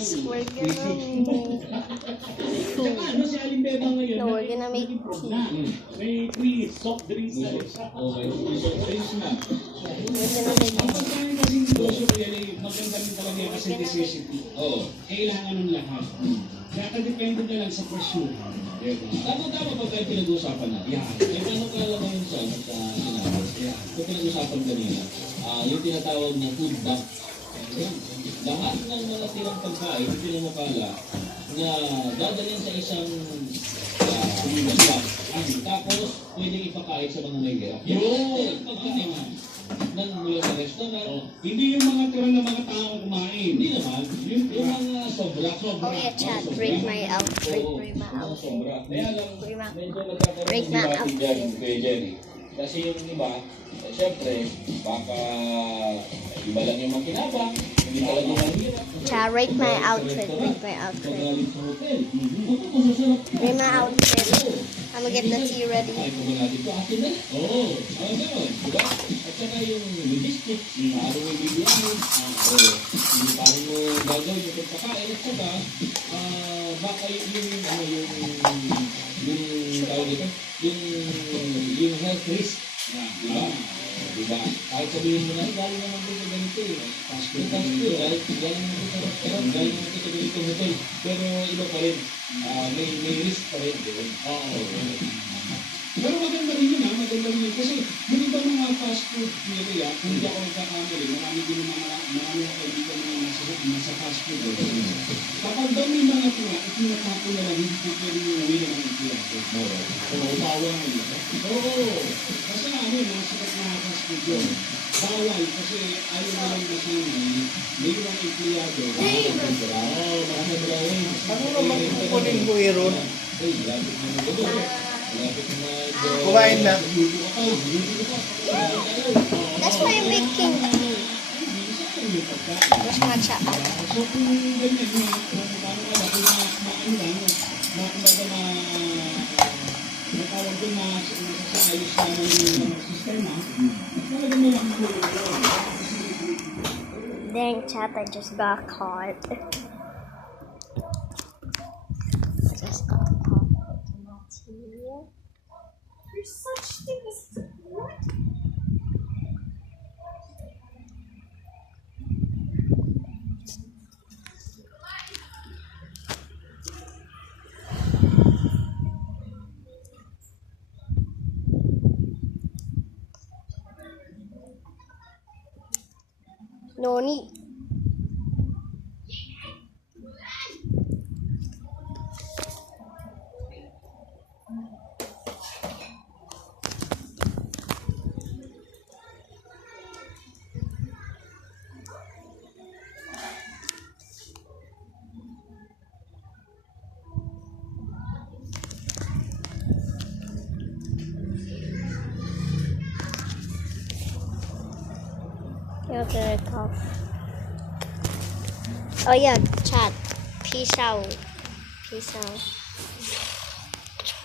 guys, we're gonna make food. No, we're gonna make tea. May free soft drinks na rin. Okay, soft drinks na. We're gonna make Ang pagkain kasi negosyo ko yan ay maganda rin talaga yan kasi necessity. Oo. Kailangan ng lahat. Nakadepende na lang sa presyo. Tama-tama pag tayo pinag-uusapan natin. Yeah. May paano ka lang ngayon sa sinabi? Kung pinag-uusapan kanina, yung tinatawag na food bank. Lahat ng mga tirang pagkain, hindi na makala na dadalhin sa isang bank. Tapos, pwedeng ipakain sa mga may hirap. Yung tirang pagkain ng mula sa restaurant, Hindi yung mga tira ng mga taong kumain. hindi naman, yung mga sobra. Oh yeah, chat, rate my outfit, Oo, rate my mga outfit. sobra. Kaya lang, Rate my medyo nagkakaroon Break ng na debate out. dyan, Kuya Jerry. Kasi yung iba, syempre, baka iba lang yung makinabang, hindi talaga mahirap. Chat, rate my outfit, rate my outfit. Pagalit sa hotel. Buto ko sasarap ka. Rate my outfit. I'm gonna get the tea ready. Ay, kung natin ito, akin na. Oo, gano'n. Diba? At saka yung logistics, paano mo bibiyahin, hindi paano mo gagawin yung pagkakain, at saka, baka yung tawag dito, yung health risk. Diba? Diba? Kahit sabihin mo na, galing naman ko sa ganito eh. Fast food, galing naman ko sa restaurant, galing naman ko sa ganito hotel. Pero iba pa rin, may risk pa rin doon. Pero maganda rin yun, maganda rin yun. Kasi yung iba mga fast food area, kung hindi ako nagkakamali, marami din marami ako dito mga nasa fast food. Kapag daw may mga tira, itinatapo na lang, hindi po pwede yung uwi ng mga tira. Oo, bawal nila. Oo, kasi ano, mga sikat na fast food yun. Bawal, kasi ayaw na lang kasi may ibang empleyado. Oo, mga drawing. Ano naman kukunin mo iron? Ay, lapit na ito. Lapit na Kumain na. That's why I'm making tea. Where's my chat? So kung ganyan na, kung paano ka ba, kung maano lang, kumbaga natawag doon na ayos na yung sistema, talaga may makikulong doon. Dang, chat, I just got caught. Just got caught making my tea. There's such thing as what? No need. You're gonna cough. Oh yeah, chat. Peace out. Peace out.